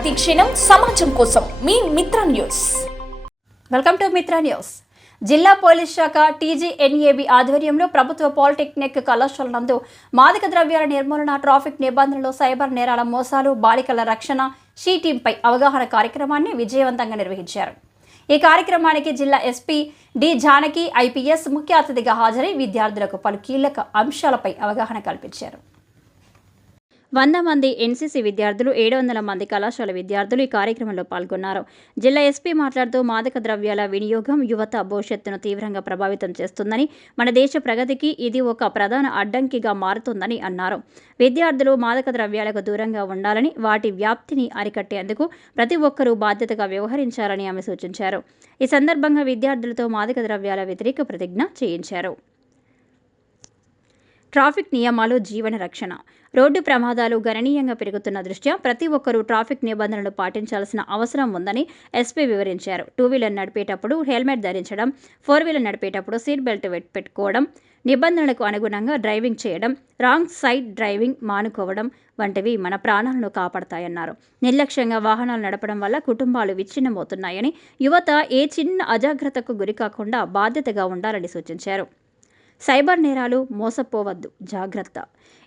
ప్రతిక్షణం సమాజం కోసం మీ Mitra news. Welcome to Mitra news. జిల్లా పోలీస్ శాఖ టీజీఎన్ఏబి ఆధ్వర్యంలో ప్రభుత్వ పాలిటెక్నిక్ కళాశాల నందు మాదక ద్రవ్యాల నిర్మూలన ట్రాఫిక్ నిబంధనలు సైబర్ నేరాల మోసాలు బాలికల రక్షణ షీ టీంపై అవగాహన కార్యక్రమాన్ని విజయవంతంగా నిర్వహించారు. ఈ కార్యక్రమానికి జిల్లా ఎస్పీ డి జానకి ఐపీఎస్ ముఖ్య అతిథిగా హాజరై విద్యార్థులకు పలు కీలక అంశాలపై అవగాహన కల్పించారు. వంద మంది ఎన్సీసీ విద్యార్థులు ఏడు వందల మంది కళాశాల విద్యార్థులు ఈ కార్యక్రమంలో పాల్గొన్నారు. జిల్లా ఎస్పీ మాట్లాడుతూ మాదక ద్రవ్యాల వినియోగం యువత భవిష్యత్తును తీవ్రంగా ప్రభావితం చేస్తుందని మన దేశ ప్రగతికి ఇది ఒక ప్రధాన అడ్డంకిగా మారుతుందని అన్నారు. విద్యార్థులు మాదక ద్రవ్యాలకు దూరంగా ఉండాలని వాటి వ్యాప్తిని అరికట్టేందుకు ప్రతి ఒక్కరూ బాధ్యతగా వ్యవహరించాలని ఆమె సూచించారు. ఈ సందర్భంగా విద్యార్థులతో మాదక ద్రవ్యాల వ్యతిరేక ప్రతిజ్ఞ చేయించారు. ట్రాఫిక్ నియమాలు జీవన రక్షణ. రోడ్డు ప్రమాదాలు గణనీయంగా పెరుగుతున్న దృష్ట్యా ప్రతి ఒక్కరూ ట్రాఫిక్ నిబంధనలు పాటించాల్సిన అవసరం ఉందని ఎస్పీ వివరించారు. టూ వీలర్ నడిపేటప్పుడు హెల్మెట్ ధరించడం ఫోర్ వీలర్ నడిపేటప్పుడు సీట్ బెల్ట్ పెట్టుకోవడం నిబంధనలకు అనుగుణంగా డ్రైవింగ్ చేయడం రాంగ్ సైడ్ డ్రైవింగ్ మానుకోవడం వంటివి మన ప్రాణాలను కాపాడతాయన్నారు. నిర్లక్ష్యంగా వాహనాలు నడపడం వల్ల కుటుంబాలు విచ్ఛిన్నమవుతున్నాయని యువత ఏ చిన్న అజాగ్రత్తకు గురికాకుండా బాధ్యతగా ఉండాలని సూచించారు. సైబర్ నేరాలు మోసపోవద్దు. జాగ్రత్త.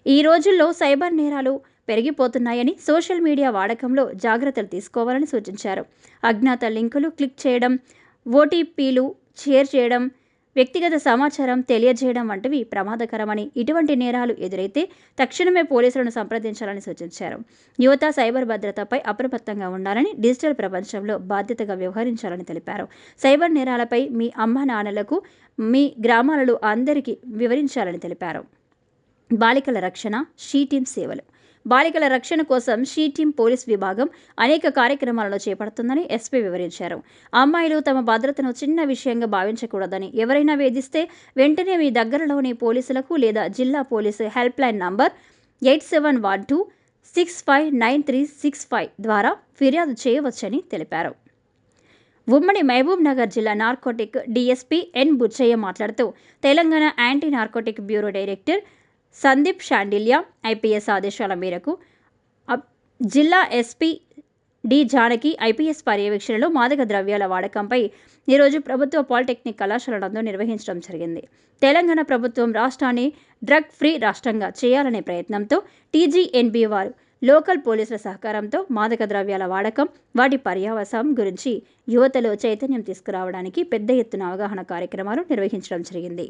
ఈ రోజుల్లో సైబర్ నేరాలు పెరిగిపోతున్నాయని సోషల్ మీడియా వాడకంలో జాగ్రత్తలు తీసుకోవాలని సూచించారు. అజ్ఞాత లింకులు క్లిక్ చేయడం ఓటీపీలు షేర్ చేయడం వ్యక్తిగత సమాచారం తెలియజేయడం వంటివి ప్రమాదకరమని ఇటువంటి నేరాలు ఎదురైతే తక్షణమే పోలీసులను సంప్రదించాలని సూచించారు. యువత సైబర్ భద్రతపై అప్రమత్తంగా ఉండాలని డిజిటల్ ప్రపంచంలో బాధ్యతగా వ్యవహరించాలని తెలిపారు. సైబర్ నేరాలపై మీ అమ్మ నాన్నలకు మీ గ్రామాలలో అందరికీ వివరించాలని తెలిపారు. బాలికల రక్షణ షీ టీం సేవలు. బాలికల రక్షణ కోసం షీ టీం పోలీస్ విభాగం అనేక కార్యక్రమాలను చేపడుతుందని ఎస్పీ వివరించారు. అమ్మాయిలు తమ భద్రతను చిన్న విషయంగా భావించకూడదని ఎవరైనా వేధిస్తే వెంటనే మీ దగ్గరలోని పోలీసులకు లేదా జిల్లా police help line number eight seven one two six five nine three six five ద్వారా ఫిర్యాదు చేయవచ్చని తెలిపారు. ఉమ్మడి మహబూబ్ నగర్ జిల్లా నార్కోటిక్ డీఎస్పీ ఎన్ బుచ్చయ్య మాట్లాడుతూ Telangana anti narcotic bureau director Sandeep Shandilya IPS ఆదేశాల మేరకు అప్- జిల్లా ఎస్పీ డి జానకి ఐపీఎస్ పర్యవేక్షణలో మాదక ద్రవ్యాల వాడకంపై ఈరోజు ప్రభుత్వ పాలిటెక్నిక్ కళాశాల నందు నిర్వహించడం జరిగింది. తెలంగాణ ప్రభుత్వం రాష్ట్రాన్ని డ్రగ్ ఫ్రీ రాష్ట్రంగా చేయాలనే ప్రయత్నంతో టీజీఎన్బీ వారు లోకల్ పోలీసుల సహకారంతో మాదక ద్రవ్యాల వాడకం వాటి పర్యావసం గురించి యువతలో చైతన్యం తీసుకురావడానికి పెద్ద ఎత్తున అవగాహన కార్యక్రమాలు నిర్వహించడం జరిగింది.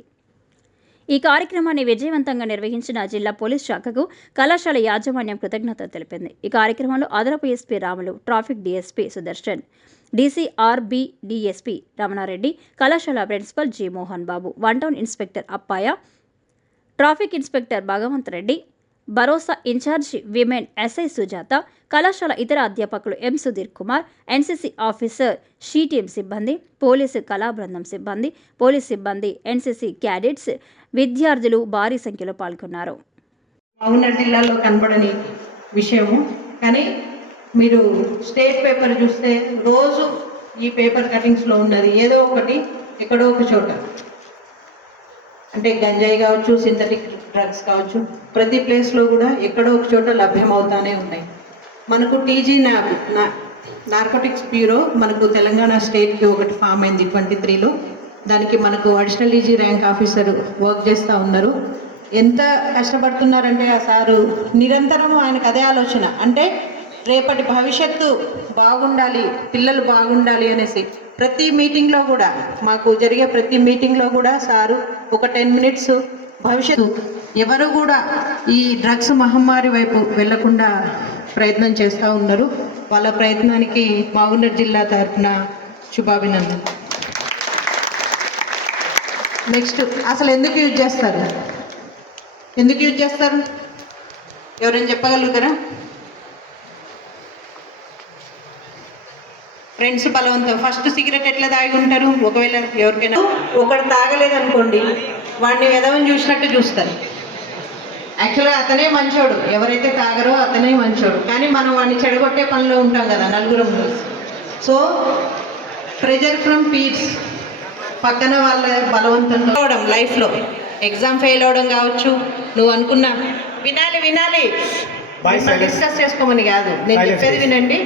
ఈ కార్యక్రమాన్ని విజయవంతంగా నిర్వహించిన జిల్లా పోలీస్ శాఖకు కళాశాల యాజమాన్యం కృతజ్ఞత తెలిపింది. ఈ కార్యక్రమంలో అదనపు SP Ramulu traffic DSP Sudarshan DCRB DSP Ramana Reddy కళాశాల principal G Mohan Babu one town inspector Appaiah traffic inspector Bhagavanth Reddy Bharosa in charge women SI Sujatha కళాశాల ఇతర అధ్యాపకులు M Sudheer Kumar NCC officer she team సిబ్బంది police కళా బృందం సిబ్బంది police సిబ్బంది NCC cadets విద్యార్థులు భారీ సంఖ్యలో పాల్గొన్నారు. మహబూబ్నగర్ జిల్లాలో కనపడని విషయము. కానీ మీరు స్టేట్ పేపర్ చూస్తే రోజు ఈ పేపర్ కటింగ్స్లో ఉన్నది. ఏదో ఒకటి ఎక్కడో ఒక చోట. అంటే గంజాయి కావచ్చు సింథటిక్ డ్రగ్స్ కావచ్చు ప్రతి ప్లేస్లో కూడా ఎక్కడో ఒక చోట లభ్యమవుతానే ఉన్నాయి. మనకు టీజీ నాబ్ నా నార్కోటిక్స్ బ్యూరో మనకు తెలంగాణ స్టేట్కి ఒకటి ఫామ్ అయింది ట్వంటీ త్రీలో. దానికి మనకు additional IG rank officer work చేస్తూ ఉన్నారు. ఎంత కష్టపడుతున్నారంటే ఆ సారు నిరంతరం ఆయనకు అదే ఆలోచన. అంటే రేపటి భవిష్యత్తు బాగుండాలి పిల్లలు బాగుండాలి అనేసి ప్రతి మీటింగ్లో కూడా మాకు జరిగే ప్రతి మీటింగ్లో కూడా సారు ఒక టెన్ మినిట్స్ భవిష్యత్తు ఎవరు కూడా ఈ డ్రగ్స్ మహమ్మారి వైపు వెళ్ళకుండా ప్రయత్నం చేస్తూ ఉన్నారు. వాళ్ళ ప్రయత్నానికి మహబూబ్నగర్ జిల్లా తరఫున శుభాభినందనలు. నెక్స్ట్ అసలు ఎందుకు యూజ్ చేస్తారు? ఎందుకు యూజ్ చేస్తారు? ఎవరైనా చెప్పగలుగుతారా? ఫ్రెండ్స్ బలవంతం. ఫస్ట్ సిగరెట్ ఎట్లా తాగి ఉంటారు ఒకవేళ ఎవరికైనా ఒకడు తాగలేదనుకోండి వాడిని వెదవని చూసినట్టు చూస్తారు. యాక్చువల్గా అతనే మంచోడు. ఎవరైతే తాగరో అతనే మంచోడు. కానీ మనం వాడిని చెడగొట్టే పనిలో ఉంటాం కదా నలుగురం. సో ప్రెజర్ ఫ్రమ్ పీర్స్ పక్కన వాళ్ళ బలవంతంతో అవడం లైఫ్లో ఎగ్జామ్ ఫెయిల్ అవడం కావచ్చు నువ్వు అనుకున్నా వినాలి వినాలి. డిస్కస్ చేసుకోమని కాదు. నేను చెప్పేది. వినండి.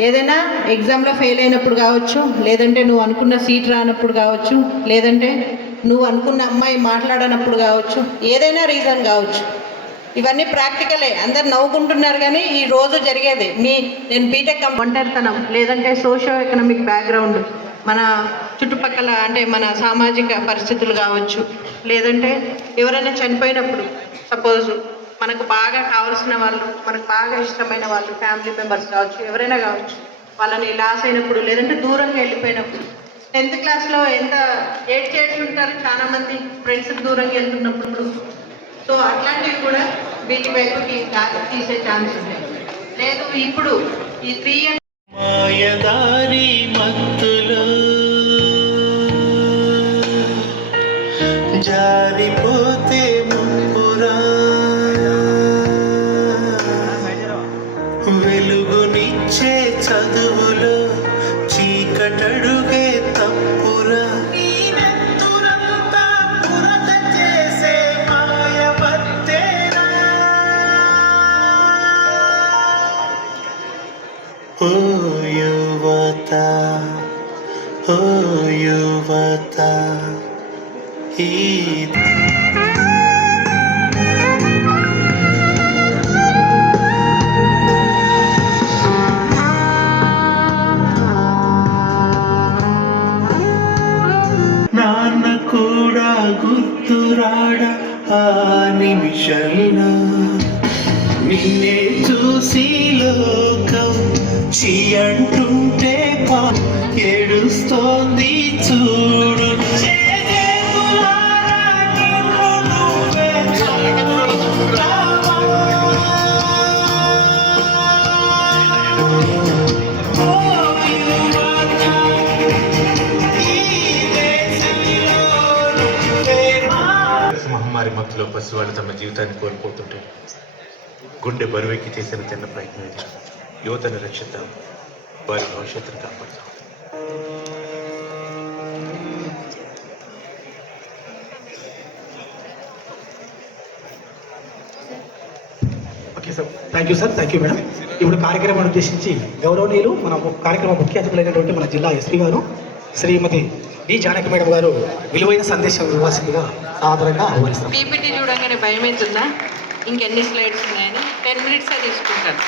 ఏదైనా ఎగ్జామ్లో ఫెయిల్ అయినప్పుడు కావచ్చు లేదంటే నువ్వు అనుకున్న సీట్ రానప్పుడు కావచ్చు లేదంటే నువ్వు అనుకున్న అమ్మాయి మాట్లాడనప్పుడు కావచ్చు ఏదైనా రీజన్ కావచ్చు. ఇవన్నీ ప్రాక్టికలే అందరు నవ్వుకుంటున్నారు కానీ ఈ రోజు జరిగేది. మీ నేను బీటెక్ ఒంటరితనం లేదంటే సోషో ఎకనామిక్ బ్యాక్గ్రౌండ్ మన చుట్టుపక్కల అంటే మన సామాజిక పరిస్థితులు కావచ్చు లేదంటే ఎవరైనా చనిపోయినప్పుడు సపోజ్ మనకు బాగా కావాల్సిన వాళ్ళు మనకు బాగా ఇష్టమైన వాళ్ళు ఫ్యామిలీ మెంబర్స్ కావచ్చు ఎవరైనా కావచ్చు వాళ్ళని లాస్ అయినప్పుడు లేదంటే దూరంగా వెళ్ళిపోయినప్పుడు టెన్త్ క్లాస్లో ఎంత ఏడ్ చేసి ఉంటారు చాలామంది ఫ్రెండ్స్ దూరంగా వెళ్తున్నప్పుడు. సో అట్లాంటివి కూడా వీటి వైపుకి తీసే ఛాన్స్ ఉంది లేదు ఇప్పుడు ఈ త్రీ ఇయర్స్ జారిపోతే నాన్న కూడా గుర్తురాడ ఆ నిమిషంలో నిన్నే చూసి లోకం చీ అంటుంటే పా ఏడుస్తోంది చూడు మహమ్మారి మత్తులో పసివాళ్ళు తమ జీవితాన్ని కోల్పోతుంటే గుండె బరువెక్కి చేసిన చిన్న ప్రయత్నం ఇది. యువతను రక్షిద్దాం. వారి భవిష్యత్తును కాపాడుతాం okay sir. Thank you sir. Thank you madam ఇప్పుడు కార్యక్రమాన్ని ఉద్దేశించి గౌరవనీయులు మన కార్యక్రమ ముఖ్య అతిథులైనటువంటి మన జిల్లా ఎస్పీ గారు శ్రీమతి డి జానకి మేడం గారు విలువైన సందేశం ఇవ్వాల్సిందిగా సాధారణంగా ఆహ్వానిస్తాం పీపీటీ చూడగానే భయం అవుతుందా ఇంకెన్ని స్లైడ్స్ ఉన్నాయని? టెన్ మినిట్సే తీసుకుంటాను.